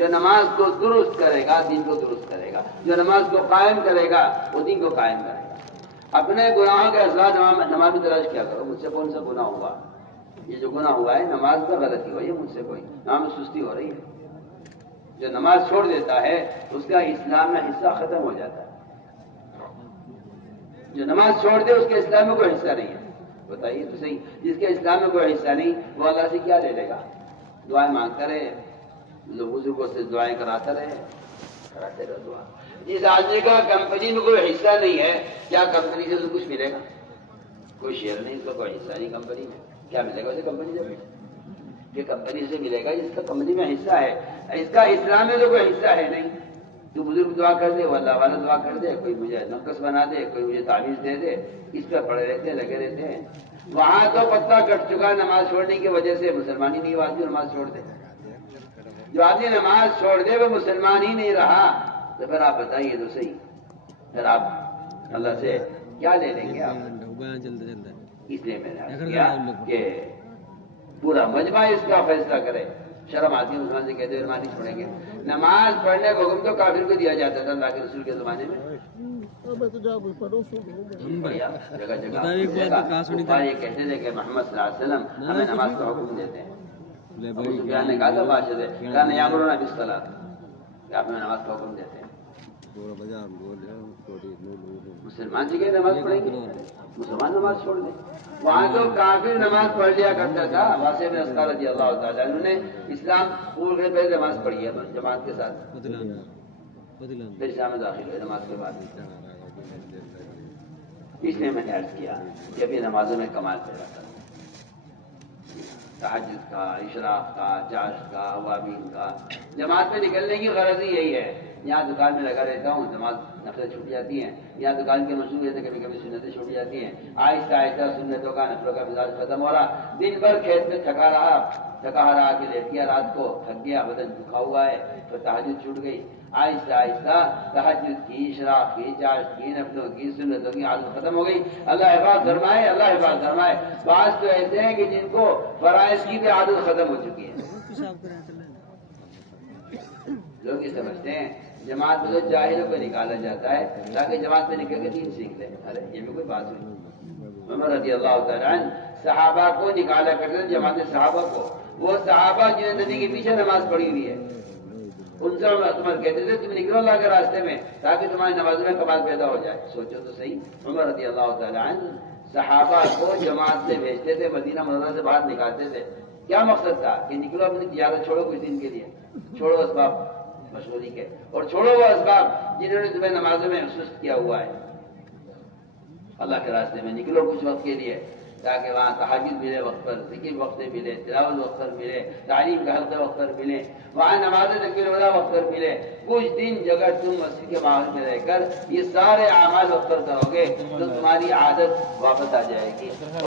جو نماز کو درست کرے گا دین کو درست کرے گا، جو نماز کو قائم کرے گا وہ دین کو قائم کرے گا۔ اپنے گناہوں کے اثرات نماز میں تلاش کیا کرو، مجھ سے کون سا گناہ ہوا، یہ جو گناہ ہوا ہے نماز میں غلطی ہوئی ہے مجھ سے، کوئی نام سستی ہو رہی ہے۔ جو نماز چھوڑ دیتا ہے اس کا اسلام میں حصہ ختم ہو جاتا ہے، جو نماز چھوڑ دے اس کے اسلام میں کوئی حصہ نہیں ہے۔ بتائیے تو صحیح، جس کے اسلام میں کوئی حصہ نہیں وہ اللہ سے کیا لے لے گا؟ دعائیں مانگتا رہے، بزرگوں سے دعائیں کراتے رہے دعا۔ جس آدمی کا کمپنی میں کوئی حصہ نہیں ہے، کیا کمپنی سے کچھ ملے گا؟ کوئی شیئر نہیں، اس کا کوئی حصہ نہیں کمپنی میں، کیا ملے گا اسے کمپنی سے؟ یہ کمپنی سے ملے گا جس کا کمپنی میں حصہ ہے، اس کا اسلام میں تو کوئی حصہ ہے نہیں۔ تو بزرگ دعا کر دے، وہ اللہ والا دعا کر دے، کوئی مجھے نقص بنا دے، کوئی مجھے تعویذ دے دے، اس پہ پڑے رہتے ہیں، لگے رہتے ہیں۔ وہاں تو پتہ کٹ چکا نماز چھوڑنے کی وجہ سے، مسلمان ہی نہیں وہ آدمی نماز چھوڑ دے۔ جو آدمی نماز چھوڑ دے وہ مسلمان ہی نہیں رہا، تو پھر آپ بتائیے تو صحیح، پھر آپ اللہ سے کیا لے لیں گے آپ؟ اس لیے میں نے عرض کیا کہ پورا مجمع اس کا فیصلہ کرے۔ شرم آتی ہے مسلمان سے کہتے ہوئے نماز نہیں چھوڑیں گے۔ نماز پڑھنے کا حکم تو کافر کو دیا جاتا تھا اللہ کے رسول کے زمانے میں۔ جگہ جگہ یہ کہتے تھے کہ محمد صلی اللہ علیہ وسلم ہمیں نماز کا حکم دیتے ہیں۔ ابو سفیان نے کہا تھا بادشاہ سے، کہا نہیں یامرون بالصلاۃ، کہ آپ ہمیں نماز کا حکم دیتے ہیں۔ مسلمان جی کہ نماز پڑھیں گے، مسلمان نماز چھوڑ دیں۔ وہاں تو کافر نماز پڑھ لیا کرتا تھا۔ واسع بن اسقر رضی اللہ تعالیٰ عنہ نے اسلام قبول کرنے پہلے نماز پڑھی ہے جماعت کے ساتھ، پھر اسلام میں داخل ہوئے نماز کے بعد۔ اس لیے میں نے عرض کیا کہ ابھی نمازوں میں کمال پیدا کرو، تہجد کا، اشراق کا، چاشت کا، اوابین کا۔ جماعت میں نکلنے کی غرض ہی یہی ہے۔ یہاں دکان میں لگا رہتا ہوں، نماز نفلیں چھوٹ جاتی ہیں، یہاں دکان کی مصروفیت سے کبھی کبھی سنتیں چھوٹ جاتی ہیں۔ آہستہ آہستہ سنتوں کا نفلوں کا مزاج ختم ہو رہا، دن بھر کھیت میں تھکا رہا کے لیٹ گیا، رات کو تھک گیا، بدن دکھا ہوا ہے، تو تہجد چھوٹ گئی۔ آہستہ آہستہ تہجد کی، اشراق کی، چاشت کی، نفلوں کی، سنتوں کی عادت ختم ہو گئی۔ اللہ حفاظ فرمائے، اللہ حفاظ فرمائے۔ بعض تو ایسے ہیں کہ جن کو فرائض کی بھی عادت ختم ہو چکی ہے۔ لوگ یہ سمجھتے ہیں جماعت میں تو جاہلوں کو نکالا جاتا ہے تاکہ جماعت میں نکل کے دین سیکھ لیں۔ ارے یہ بھی کوئی بات ہوئی؟ عمر رضی اللہ تعالیٰ عنہ صحابہ کو نکالا کرتے تھے، جماعت صحابہ کو، وہ صحابہ جنہیں نبی کے پیچھے نماز پڑھی ہوئی ہے، ان سے عمر کہتے تھے تم نکلو اللہ کے راستے میں تاکہ تمہاری نمازوں میں کمال پیدا ہو جائے۔ سوچو تو صحیح، عمر رضی اللہ تعالیٰ عنہ صحابہ کو جماعت سے بھیجتے تھے، مدینہ منورہ سے باہر نکالتے تھے۔ کیا مقصد تھا؟ کہ نکلو اپنی تجارت چھوڑو کچھ دن کے لیے، چھوڑو اسباب مشغولی کے، اور چھوڑو وہ اسباب جنہوں نے تمہیں نمازوں میں سست کیا ہوا ہے۔ اللہ کے راستے میں نکلو کچھ وقت کے لیے تاکہ وہاں تہجد ملے وقت پر، ذکر وقت پر ملے، تلاوت وقت پر ملے، تعلیم کا حلقہ وقت پر ملے، وہاں نماز تکبیر اولیٰ وقت پر ملے۔ کچھ دن جگہ تم مسجد کے ماحول میں رہ کر یہ سارے اعمال وقت پر کرو گے تو تمہاری عادت واپس آ جائے گی۔